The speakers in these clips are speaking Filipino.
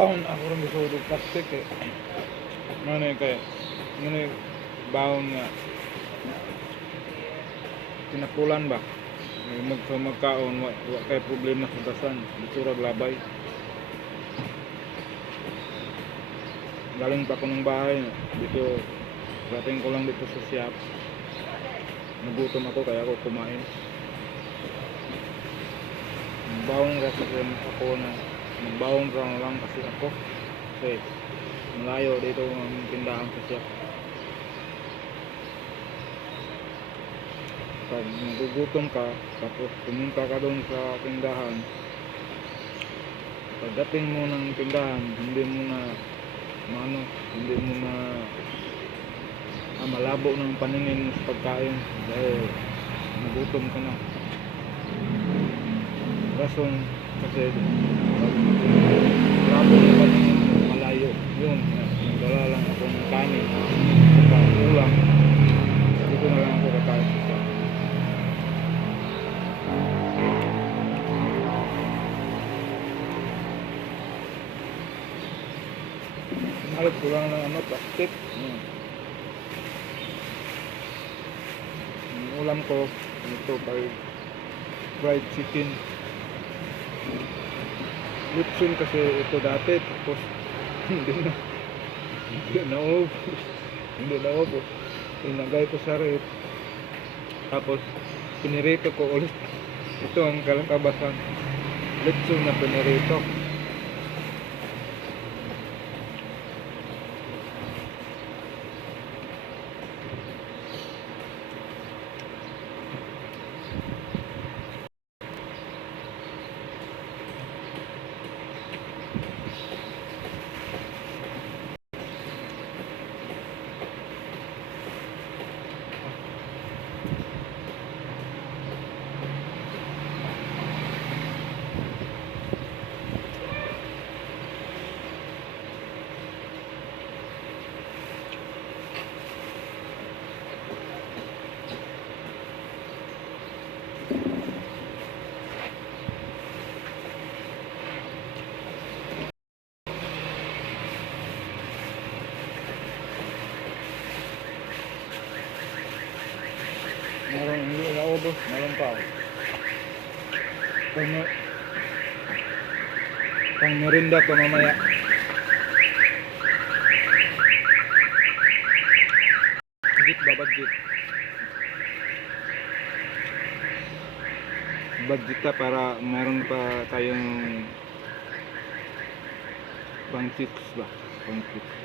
Baon ako rin gusto ng plastic eh. Ano kaya? Ano baon nga pinapulan ba? Magkaon wa kay problema sa dasan, bisurag labay. Galing pa ako ng bahay dito. Rating ko lang dito sa shop. Nagutom ako kaya ako kumain. Baon kasi ako na baon lang kasi ako. Kasi malayo dito ang tindahan sa shop. Pag nagugutom ka, tapos pumunta ka doon sa tindahan, pagdating mo ng tindahan, hindi mo na malabo ng paningin mo sa pagkain dahil nagutom ka na. Rason kasi malabo ng paningin mo, malayo yun. Nagdala lang ako ng kanin sa ulam, dito na lang ako kakain sa shop. Halos ko lang ng plastic. Yung ulam ko ito fried chicken. Lipson kasi ito dati, tapos hindi na ubos. Inagay ko sa rep, tapos pinirito ko ulit. Ito ang kalakabasan, lipson na pinirito. Meron hindi naubos, meron pa. Pang merinda ko mamaya. Budget ka para meron pa tayong pang chips ba? Pang chips.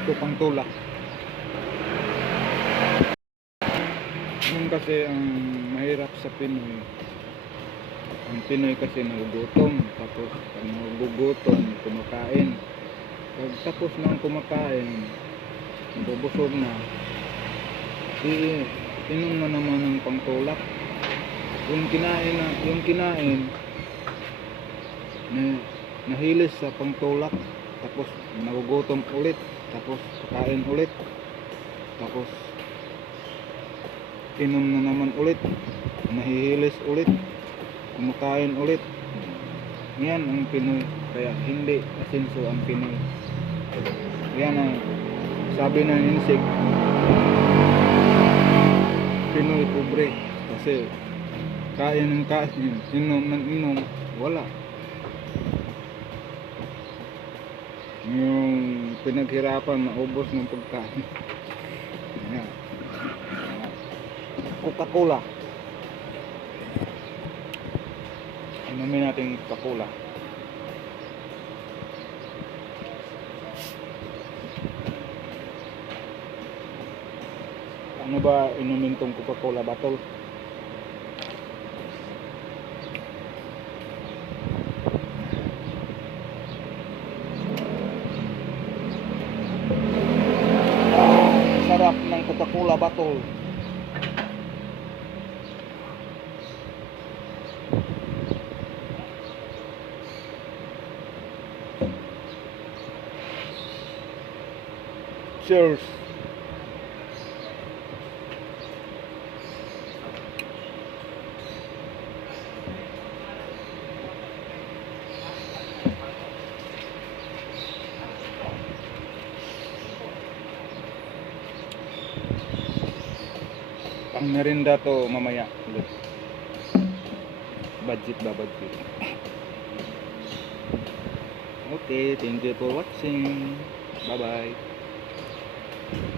Ito pang tulak. Yun kasi ang mahirap sa Pinoy. Ang Pinoy kasi nagugutom, tapos pag nagugutom, kumakain. Pag tapos nang kumakain, nabubusog na, inom na naman ng pangtulak. Yung kinain na nahilis sa pangtulak, tapos nagugutom ulit, tapos kakain ulit, tapos inom na naman ulit, nahihilis ulit, kumakain ulit. Yan ang Pinoy, kaya hindi asenso ang Pinoy. Yan ang sabi ng insik, Pinoy pobre, kasi kain ng kain, inom ng inom, wala. Yung pinaghirapan, maubos ng pagkain. Yan. Coca-Cola. Inumin natin Coca-Cola. Ano ba inumin tong Coca-Cola bottle? Sarap ng Coca-Cola bottle. Cheers! Pang merinda to mamaya ulit. Budget ba budget? Okay, thank you for watching. Bye bye.